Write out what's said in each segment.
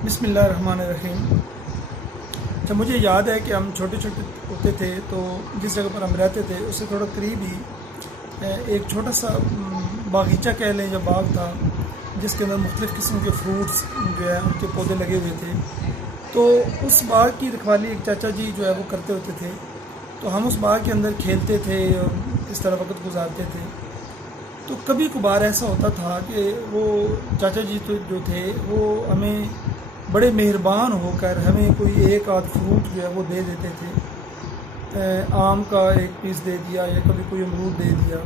बिस्मिल्लाहिर्रहमानिर्रहीम। जब मुझे याद है कि हम छोटे छोटे होते थे तो जिस जगह पर हम रहते थे उससे थोड़ा करीब ही एक छोटा सा बागीचा कह लें या बाग था, जिसके अंदर मुख्तलिफ़ किस्म के फ्रूट्स जो है उनके पौधे लगे हुए थे। तो उस बाग की रखवाली एक चाचा जी जो है वो करते होते थे। तो हम उस बाग के अंदर खेलते थे और इस तरह वक्त गुजारते थे। तो कभी कभार ऐसा होता था कि वो चाचा जी तो जो थे वो हमें बड़े मेहरबान होकर हमें कोई एक आध फ्रूट जो है वो दे देते थे। आम का एक पीस दे दिया या कभी कोई अमरूद दे दिया।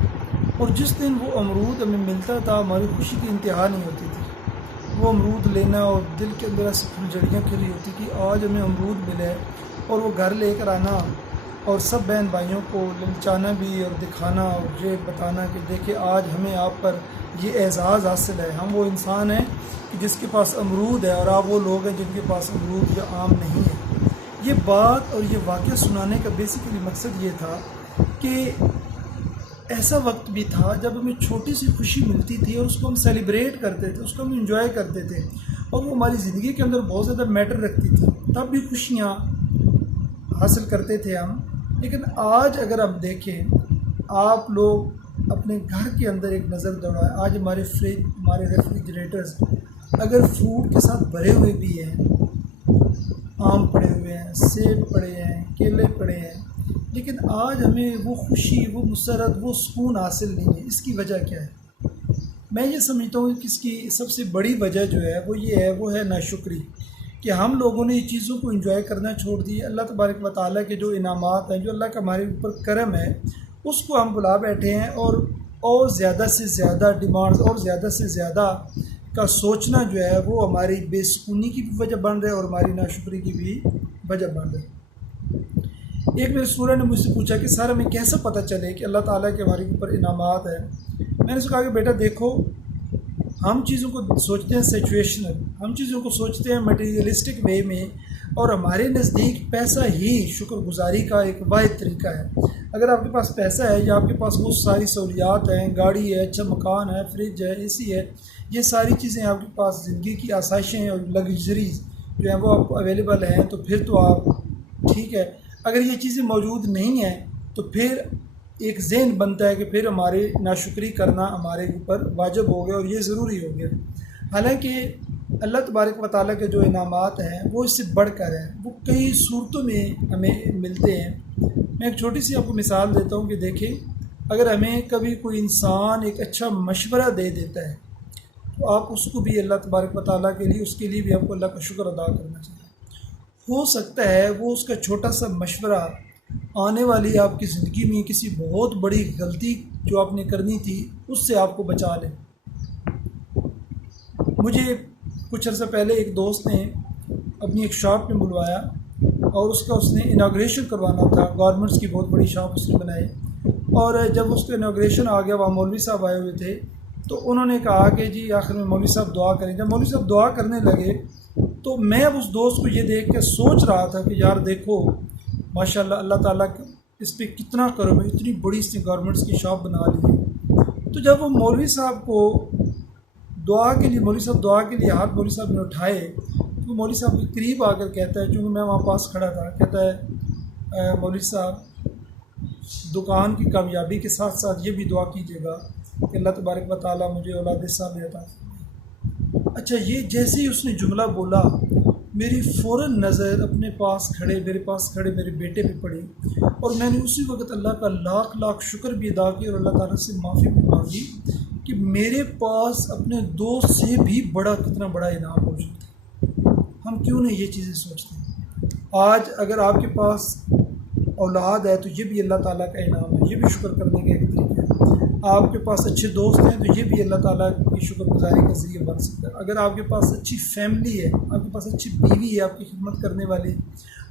और जिस दिन वो अमरूद हमें मिलता था हमारी खुशी की इंतहा नहीं होती थी। वो अमरूद लेना और दिल के अंदर ऐसी फुलझड़ियाँ खिली होती कि आज हमें अमरूद मिला है, और वो घर लेकर आना और सब बहन भाइयों को ललचाना भी और दिखाना और ये बताना कि देखिए आज हमें आप पर ये एज़ाज़ हासिल है। हम वो इंसान हैं कि जिसके पास अमरूद है और आप वो लोग हैं जिनके पास अमरूद या आम नहीं है। ये बात और ये वाक़या सुनाने का बेसिकली मकसद ये था कि ऐसा वक्त भी था जब हमें छोटी सी खुशी मिलती थी और उसको हम सेलिब्रेट करते थे, उसको हम इंजॉय करते थे, और वो हमारी ज़िंदगी के अंदर बहुत ज़्यादा मैटर रखती थी। तब भी खुशियाँ हासिल करते थे हम। लेकिन आज अगर आप देखें, आप लोग अपने घर के अंदर एक नज़र दौड़ाएं, आज हमारे फ्रिज, हमारे रेफ्रिजरेटर्स अगर फ्रूट के साथ भरे हुए भी हैं, आम पड़े हुए हैं, सेब पड़े हैं, केले पड़े हैं, लेकिन आज हमें वो खुशी, वो मुसरत, वो सुकून हासिल नहीं है। इसकी वजह क्या है? मैं ये समझता हूँ कि इसकी सबसे बड़ी वजह जो है वो ये है, वो है नाशुक्री, कि हम लोगों ने ये चीज़ों को एंजॉय करना छोड़ दिया। अल्लाह तबारक व तआला के जो इनामात हैं, जो अल्लाह का हमारे ऊपर करम है, उसको हम भुला बैठे हैं और ज़्यादा से ज़्यादा डिमांड्स और ज़्यादा से ज़्यादा का सोचना जो है वो हमारी बेसुकूनी की भी वजह बन रहा है और हमारी नाशुक्री की भी वजह बन रहा है। एक मेरे स्टूडेंट ने मुझसे पूछा कि सर हमें कैसे पता चले कि अल्लाह ताला के हमारे ऊपर इनामात है। मैंने उसको कहा कि बेटा देखो, हम चीज़ों को सोचते हैं सिचुएशनल, हम चीज़ों को सोचते हैं मटेरियलिस्टिक वे में, और हमारे नज़दीक पैसा ही शुक्रगुजारी का एक वाहिद तरीका है। अगर आपके पास पैसा है या आपके पास वो सारी सहूलियात हैं, गाड़ी है, अच्छा मकान है, फ्रिज है, एसी है, ये सारी चीज़ें आपके पास ज़िंदगी की आसाइशें हैं और लग्जरीज जो हैं वो आपको अवेलेबल हैं, तो फिर तो आप ठीक है। अगर ये चीज़ें मौजूद नहीं हैं तो फिर एक ज़हन बनता है कि फिर हमारे नाशुक्री करना हमारे ऊपर वाजिब हो गया और ये ज़रूरी हो गया। हालांकि अल्लाह तबारक व तआला के जो इनामात हैं वो इससे बढ़कर हैं, वो कई सूरतों में हमें मिलते हैं। मैं एक छोटी सी आपको मिसाल देता हूँ कि देखें, अगर हमें कभी कोई इंसान एक अच्छा मशवरा दे देता है तो आप उसको भी अल्लाह तबारक व तआला के लिए, उसके लिए भी आपको अल्लाह का शुक्र अदा करना चाहिए। हो सकता है वो उसका छोटा सा मशवरा आने वाली आपकी ज़िंदगी में किसी बहुत बड़ी गलती जो आपने करनी थी उससे आपको बचा ले। मुझे कुछ अर्सा पहले एक दोस्त ने अपनी एक शॉप में बुलवाया और उसने इनाग्रेशन करवाना था। गारमेंट्स की बहुत बड़ी शॉप उसने बनाई, और जब उसका इनाग्रेशन आ गया, वहाँ मौलवी साहब आए हुए थे, तो उन्होंने कहा कि जी आखिर में मौलवी साहब दुआ करें। जब मौलवी साहब दुआ करने लगे तो मैं अब उस दोस्त को ये देख के सोच रहा था कि यार देखो माशाल्लाह, अल्लाह ताला इस पर कितना करम है, इतनी बड़ी इसने गारमेंट्स की शॉप बना ली है। तो जब वो मौलवी साहब को दुआ के लिए, मौलवी साहब दुआ के लिए हाथ मौलवी साहब ने उठाए, तो मौलवी साहब के करीब आकर कहता है, चूँकि मैं वहाँ पास खड़ा था, कहता है मौलवी साहब दुकान की कामयाबी के साथ साथ ये भी दुआ कीजिएगा कि अल्लाह तबारक व तआला मुझे औलाद सालेह अता फरमाए। अच्छा, ये जैसे ही उसने जुमला बोला मेरी फ़ौरन नज़र अपने पास खड़े, मेरे पास खड़े मेरे बेटे पे पड़ी, और मैंने उसी वक्त अल्लाह का लाख लाख शुक्र भी अदा किया और अल्लाह ताला से माफ़ी भी मांगी कि मेरे पास अपने दोस्त से भी बड़ा कितना बड़ा इनाम मौजूद है। हम क्यों नहीं ये चीज़ें सोचते हैं? आज अगर आपके पास औलाद है तो ये भी अल्लाह ताला का इनाम है, ये भी शुक्र करने का एक तरीका है। आपके पास अच्छे दोस्त हैं तो ये भी अल्लाह ताला की शुक्रगुजारी का ज़रिया बन सकता है। अगर आपके पास अच्छी फैमिली है, आपके पास अच्छी बीवी है, आपकी खिदमत करने वाली,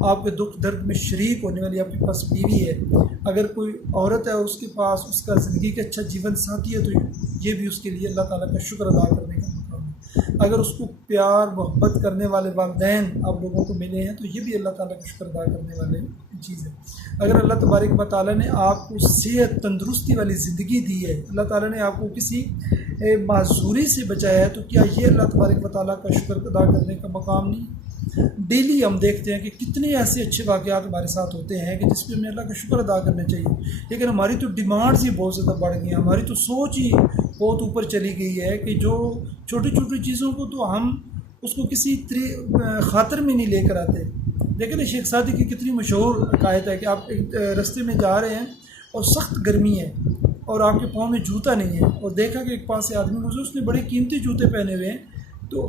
आपके दुख दर्द में शरीक होने वाली आपके पास बीवी है, अगर कोई औरत है उसके पास उसका ज़िंदगी का अच्छा जीवन साथी है, तो ये भी उसके लिए अल्लाह ताला का शुक्र अदा करने का मकाम है। अगर उसको प्यार मोहब्बत करने वाले वालिदैन आप लोगों को मिले हैं तो ये भी अल्लाह ताला का शुक्र अदा करने वाले चीज़ है। अगर अल्लाह तबारक व तआला ने आपको सेहत तंदुरुस्ती वाली ज़िंदगी दी है, अल्लाह ताला ने आपको किसी माजूरी से बचाया है, तो क्या ये अल्लाह तबारक व तआला का शुक्र अदा करने का मकाम नहीं? डेली हम देखते हैं कि कितने ऐसे अच्छे वाक़यात हमारे साथ होते हैं कि जिस पर हमें अल्लाह का शुक्र अदा करना चाहिए, लेकिन हमारी तो डिमांड्स ही बहुत ज़्यादा बढ़ गई हैं, हमारी तो सोच ही बहुत ऊपर चली गई है कि जो छोटी छोटी चीज़ों को तो हम उसको किसी खातर में नहीं लेकर आते। लेकिन शेख सादी की कितनी मशहूर हकायत है कि आप एक रास्ते में जा रहे हैं और सख्त गर्मी है और आपके पाँव में जूता नहीं है, और देखा कि एक पास से आदमी गुजरा, उसने बड़े कीमती जूते पहने हुए हैं, तो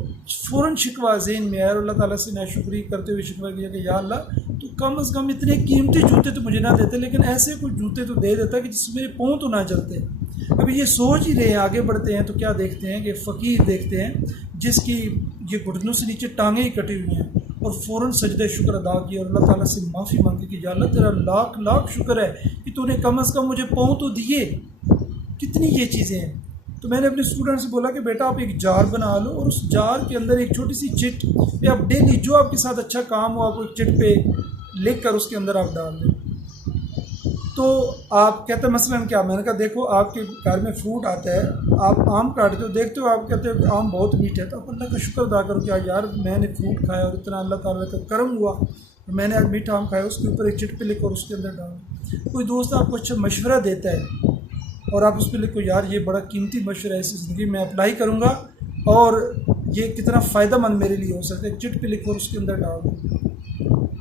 फ़ौरन शिकवा ज़हन में आया और अल्लाह ताला से नाशुक्री करते हुए शिकवा किया कि या अल्लाह, तो कम अज़ कम इतने कीमती जूते तो मुझे ना देते, लेकिन ऐसे कुछ जूते तो दे देता कि जिससे मेरे पाँव तो ना चलते। अभी ये सोच ही रहे हैं, आगे बढ़ते हैं तो क्या देखते हैं कि फ़कीर देखते हैं जिसकी ये घुटनों से नीचे टांगें ही कटी हुई हैं, और फ़ौरन सजदे शुक्र अदा किया और अल्लाह ताला से माफ़ी मांगी कि या अल्लाह तेरा लाख लाख शुक्र है कि तूने कम अज़ कम मुझे पाँव तो दिए। कितनी ये चीज़ें हैं। तो मैंने अपने स्टूडेंट से बोला कि बेटा आप एक जार बना लो और उस जार के अंदर एक छोटी सी चिट पे आप डेली जो आपके साथ अच्छा काम हो आप एक चिट पे लिख कर उसके अंदर आप डाल दें। तो आप कहते हैं मसलन क्या? मैंने कहा देखो आपके घर में फ्रूट आता है, आप आम काटते हो, देखते हो, आप कहते हो आम बहुत मीठा है, तो आप अल्लाह का शुक्र अदा करो क्या यार मैंने फ्रूट खाया और इतना अल्लाह ताला का करम हुआ, मैंने आज मीठा आम खाया, उसके ऊपर एक चिट पे लिखो और उसके अंदर डालो। कोई दोस्त आपको अच्छा मशवरा देता है और आप उस पर लिखो यार ये बड़ा कीमती मशवरा है, इस ज़िंदगी में अप्लाई करूँगा और ये कितना फ़ायदा मंद मेरे लिए हो सकता है, चिट पे लिखो और उसके अंदर डाल दो।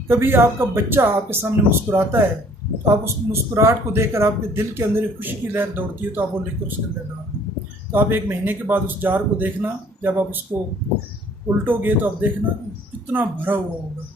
कभी आपका बच्चा आपके सामने मुस्कुराता है तो आप उस मुस्कुराहट को देखकर आपके दिल के अंदर एक खुशी की लहर दौड़ती है, तो आप वो लिख कर उसके अंदर डाल दो। तो आप 1 महीने के बाद उस जार को देखना, जब आप उसको उल्टोगे तो आप देखना कितना भरा हुआ होगा।